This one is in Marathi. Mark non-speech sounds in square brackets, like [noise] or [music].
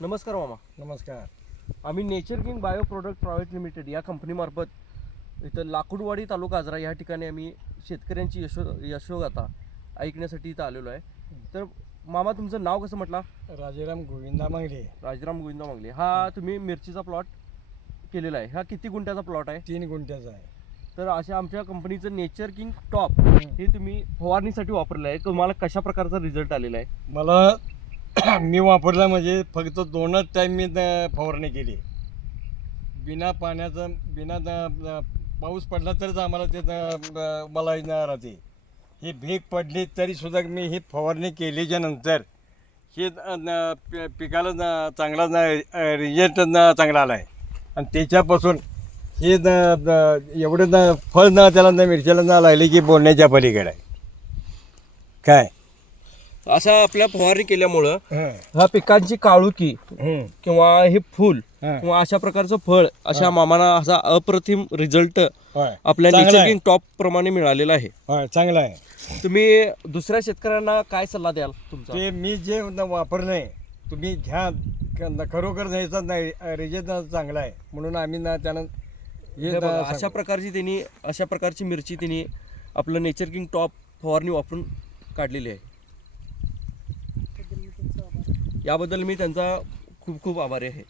नमस्कार मामा. नमस्कार. आम्ही nature king bio product private limited या कंपनीमार्फत इथं लाकूडवाडी तालुका आजरा या ठिकाणी आम्ही शेतकऱ्यांची यशो यशोगाथा ऐकण्यासाठी इथं आलेलो आहे. तर मामा तुमचं नाव कसं म्हटला? राजाराम गोविंदा मांगले. राजराम गोविंद मांगले. हा तुम्ही मिरचीचा प्लॉट केलेला आहे. हा किती गुंठ्याचा प्लॉट आहे? तीन गुंठ्याचा आहे. तर अशा आमच्या कंपनीचं नेचर किंग टॉप हे तुम्ही फवारणीसाठी वापरलं आहे. तुम्हाला कशा प्रकारचा रिझल्ट आलेला आहे? मला [coughs] मी वापरला म्हणजे फक्त दोनच टाईम मी फवारणी केली. बिना पाण्याचं बिना पाऊस पडला तरच आम्हाला ते मला न राहते ही भीक पडली तरी सुद्धा मी ही फवारणी केल्याच्यानंतर हे न- पिकाला चांगला न- रिझल्ट चांगला आला आहे आणि त्याच्यापासून हे न- एवढं फळ न त्याला न मिरच्याला न लागले की बोलण्याच्या पलीकडे आहे. काय? अशा आपल्या फवारणी केल्यामुळं हं. ह्या पिकांची काळुकी. किंवा हे फूल. किंवा अशा प्रकारचं फळ अशा मामाना असा अप्रतिम रिझल्ट आपल्या. किंग टॉप प्रमाणे मिळालेला आहे चांगलं आहे तुम्ही दुसऱ्या शेतकऱ्यांना काय सल्ला द्याल तुमचा ते मी जे वापरलंय तुम्ही घ्या खरोखर द्यायचा नाही रिजेक्ट चांगला आहे म्हणून आम्ही ना त्यानं अशा. प्रकारची त्यांनी अशा प्रकारची मिरची त्यांनी आपलं नेचर किंग टॉप फवारणी वापरून काढलेली आहे याबद्दल मी त्यांचा खूप खूप आभारी आहे.